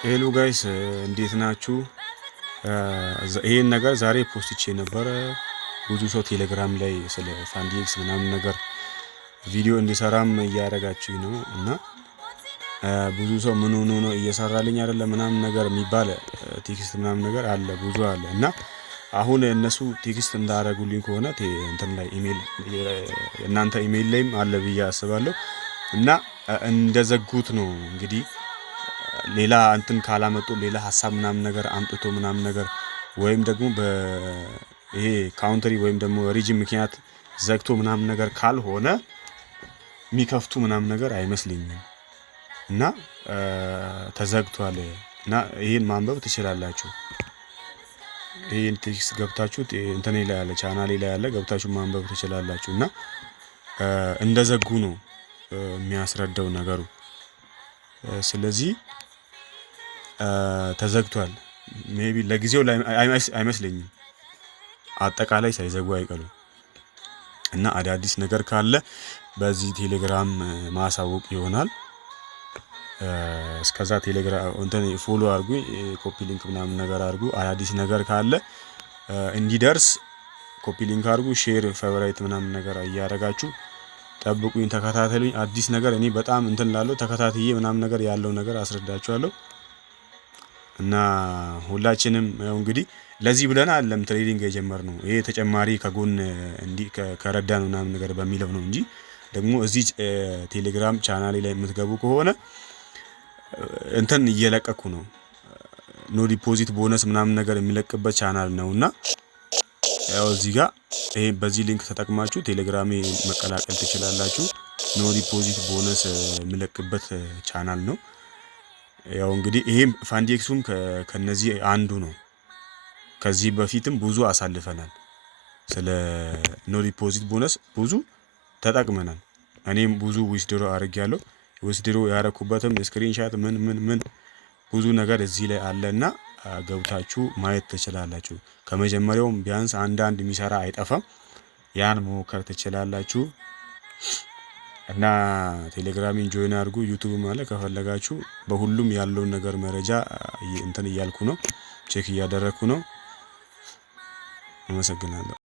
ሄሎ ጋይስ እንዴት ናችሁ? ይሄን ነገር ዛሬ ፖስትቼ ነበረ። ብዙ ሰው ቴሌግራም ላይ ስለ ፋንዲክስ ምናምን ነገር ቪዲዮ እንዲሰራም እያደረጋችሁኝ ነው እና ብዙ ሰው ምን ሆኖ ነው እየሰራልኝ አይደለም ምናምን ነገር የሚባል ቴክስት ምናምን ነገር አለ ብዙ አለ እና አሁን እነሱ ቴክስት እንዳደረጉልኝ ከሆነ እንትን ላይ ኢሜል እናንተ ኢሜል ላይም አለ ብዬ አስባለሁ እና እንደዘጉት ነው እንግዲህ ሌላ እንትን ካላመጡ ሌላ ሐሳብ ምናምን ነገር አምጥቶ ምናምን ነገር ወይም ደግሞ ይሄ ካውንትሪ ወይም ደግሞ ሪጅን ምክንያት ዘግቶ ምናምን ነገር ካልሆነ የሚከፍቱ ምናምን ነገር አይመስልኝም እና ተዘግቷል እና ይሄን ማንበብ ትችላላችሁ። ይሄን ቴክስት ገብታችሁ እንትን ላይ ያለ ቻናሌ ላይ ያለ ገብታችሁ ማንበብ ትችላላችሁ እና እንደዘጉ ነው የሚያስረዳው ነገሩ። ስለዚህ ተዘግቷል ሜቢ ለጊዜው አይመስለኝም አጠቃላይ ሳይዘጉ አይቀሩም እና አዳዲስ ነገር ካለ በዚህ ቴሌግራም ማሳወቅ ይሆናል። እስከዛ ቴሌግራም እንትን ፎሎ አድርጉ፣ ኮፒ ሊንክ ምናምን ነገር አድርጉ። አዳዲስ ነገር ካለ እንዲደርስ ኮፒ ሊንክ አድርጉ፣ ሼር ፌቨራይት ምናምን ነገር እያደረጋችሁ ጠብቁኝ፣ ተከታተሉኝ። አዲስ ነገር እኔ በጣም እንትን ላለው ተከታትዬ ምናምን ነገር ያለው ነገር አስረዳችኋለሁ እና ሁላችንም ያው እንግዲህ ለዚህ ብለን አይደለም ትሬዲንግ የጀመርነው። ይሄ ተጨማሪ ከጎን እንዲ ከረዳን ምናምን ነገር በሚለው ነው እንጂ ደግሞ እዚህ ቴሌግራም ቻናሌ ላይ የምትገቡ ከሆነ እንትን እየለቀኩ ነው ኖ ዲፖዚት ቦነስ ምናምን ነገር የሚለቅበት ቻናል ነውና ያው እዚህ ጋር ይሄ በዚህ ሊንክ ተጠቅማችሁ ቴሌግራሜ መቀላቀል ትችላላችሁ። ኖ ዲፖዚት ቦነስ የሚለቅበት ቻናል ነው። ያው እንግዲህ ይሄም ፋንዲክሱም ከነዚህ አንዱ ነው። ከዚህ በፊትም ብዙ አሳልፈናል። ስለ ኖ ዲፖዚት ቦነስ ብዙ ተጠቅመናል። እኔም ብዙ ዊዝድሮ አድርጌያለሁ። ዊዝድሮ ያረኩበትም ስክሪንሻት ምን ብዙ ነገር እዚህ ላይ አለና ገብታችሁ ማየት ትችላላችሁ። ከመጀመሪያውም ቢያንስ አንድ የሚሰራ አይጠፋም። ያን መሞከር ትችላላችሁ እና ቴሌግራሚን ጆይን አድርጉ። ዩቲዩብ ማለት ከፈለጋችሁ በሁሉም ያለውን ነገር መረጃ እንትን እያልኩ ነው፣ ቼክ እያደረኩ ነው። አመሰግናለሁ።